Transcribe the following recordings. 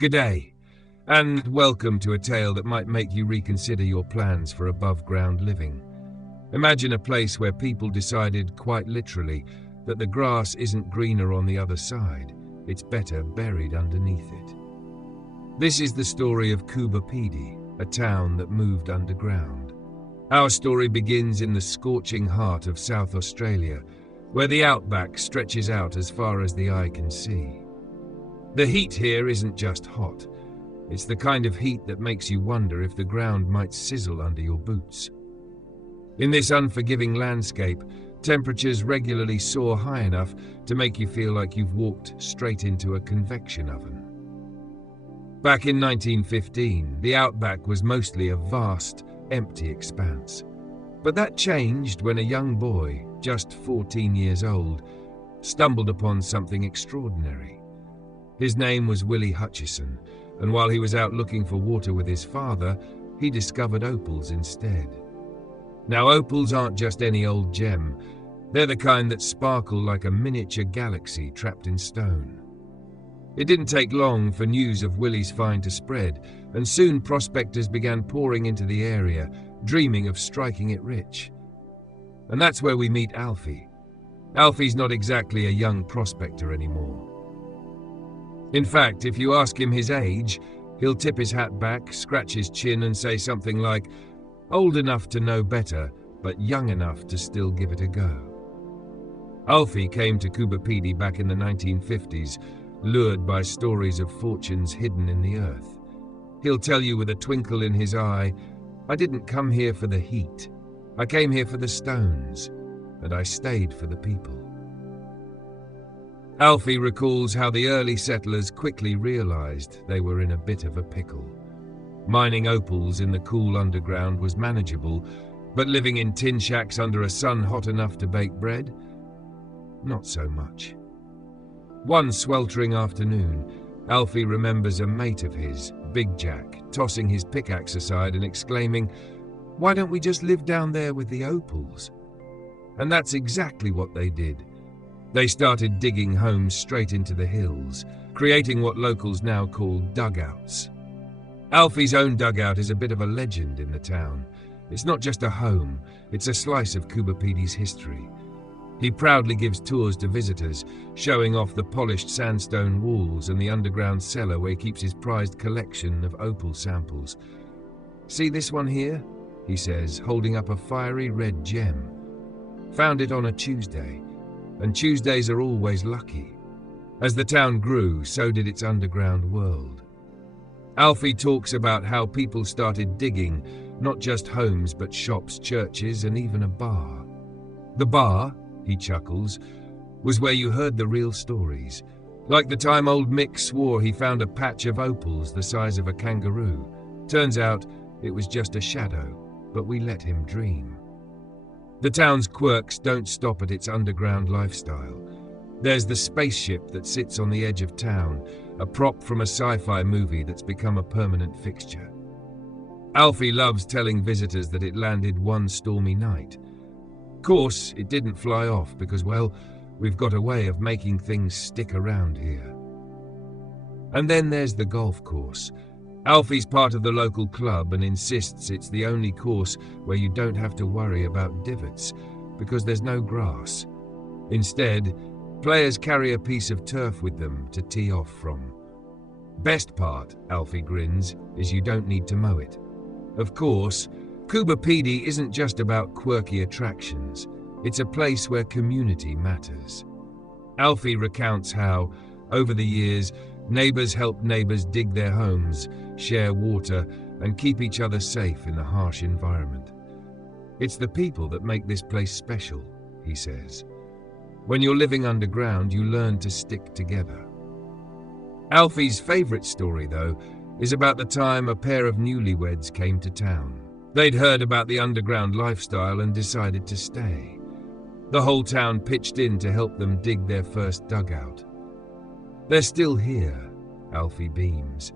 G'day, and welcome to a tale that might make you reconsider your plans for above-ground living. Imagine a place where people decided, quite literally, that the grass isn't greener on the other side, it's better buried underneath it. This is the story of Coober Pedy, a town that moved underground. Our story begins in the scorching heart of South Australia, where the outback stretches out as far as the eye can see. The heat here isn't just hot. It's the kind of heat that makes you wonder if the ground might sizzle under your boots. In this unforgiving landscape, temperatures regularly soar high enough to make you feel like you've walked straight into a convection oven. Back in 1915, the outback was mostly a vast, empty expanse. But that changed when a young boy, just 14 years old, stumbled upon something extraordinary. His name was Willie Hutchison, and while he was out looking for water with his father, he discovered opals instead. Now, opals aren't just any old gem. They're the kind that sparkle like a miniature galaxy trapped in stone. It didn't take long for news of Willie's find to spread, and soon prospectors began pouring into the area, dreaming of striking it rich. And that's where we meet Alfie. Alfie's not exactly a young prospector anymore. In fact, if you ask him his age, he'll tip his hat back, scratch his chin and say something like, "Old enough to know better, but young enough to still give it a go." Alfie came to Coober Pedy back in the 1950s, lured by stories of fortunes hidden in the earth. He'll tell you with a twinkle in his eye, "I didn't come here for the heat. I came here for the stones, and I stayed for the people." Alfie recalls how the early settlers quickly realized they were in a bit of a pickle. Mining opals in the cool underground was manageable, but living in tin shacks under a sun hot enough to bake bread? Not so much. One sweltering afternoon, Alfie remembers a mate of his, Big Jack, tossing his pickaxe aside and exclaiming, "Why don't we just live down there with the opals?" And that's exactly what they did. They started digging homes straight into the hills, creating what locals now call dugouts. Alfie's own dugout is a bit of a legend in the town. It's not just a home, it's a slice of Coober Pedy's history. He proudly gives tours to visitors, showing off the polished sandstone walls and the underground cellar where he keeps his prized collection of opal samples. "See this one here?" he says, holding up a fiery red gem. "Found it on a Tuesday. And Tuesdays are always lucky." As the town grew, so did its underground world. Alfie talks about how people started digging, not just homes but shops, churches, and even a bar. The bar, he chuckles, was where you heard the real stories. Like the time old Mick swore he found a patch of opals the size of a kangaroo. Turns out it was just a shadow, but we let him dream. The town's quirks don't stop at its underground lifestyle. There's the spaceship that sits on the edge of town, a prop from a sci-fi movie that's become a permanent fixture. Alfie loves telling visitors that it landed one stormy night. Of course, it didn't fly off because, well, we've got a way of making things stick around here. And then there's the golf course. Alfie's part of the local club and insists it's the only course where you don't have to worry about divots, because there's no grass. Instead, players carry a piece of turf with them to tee off from. Best part, Alfie grins, is you don't need to mow it. Of course, Coober Pedy isn't just about quirky attractions. It's a place where community matters. Alfie recounts how, over the years, neighbors help neighbors dig their homes, share water, and keep each other safe in the harsh environment. It's the people that make this place special, he says. When you're living underground, you learn to stick together. Alfie's favorite story, though, is about the time a pair of newlyweds came to town. They'd heard about the underground lifestyle and decided to stay. The whole town pitched in to help them dig their first dugout. They're still here, Alfie beams,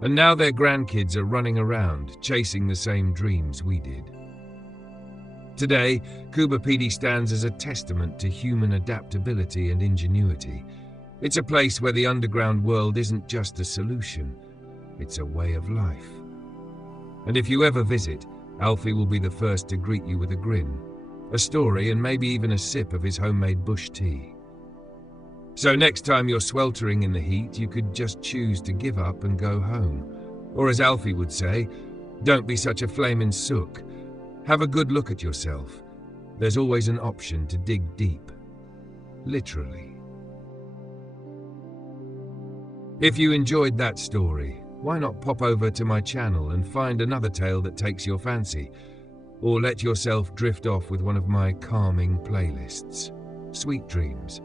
and now their grandkids are running around, chasing the same dreams we did. Today, Coober Pedy stands as a testament to human adaptability and ingenuity. It's a place where the underground world isn't just a solution, it's a way of life. And if you ever visit, Alfie will be the first to greet you with a grin, a story, and maybe even a sip of his homemade bush tea. So next time you're sweltering in the heat, you could just choose to give up and go home. Or as Alfie would say, don't be such a flamin' sook. Have a good look at yourself. There's always an option to dig deep. Literally. If you enjoyed that story, why not pop over to my channel and find another tale that takes your fancy, or let yourself drift off with one of my calming playlists. Sweet dreams.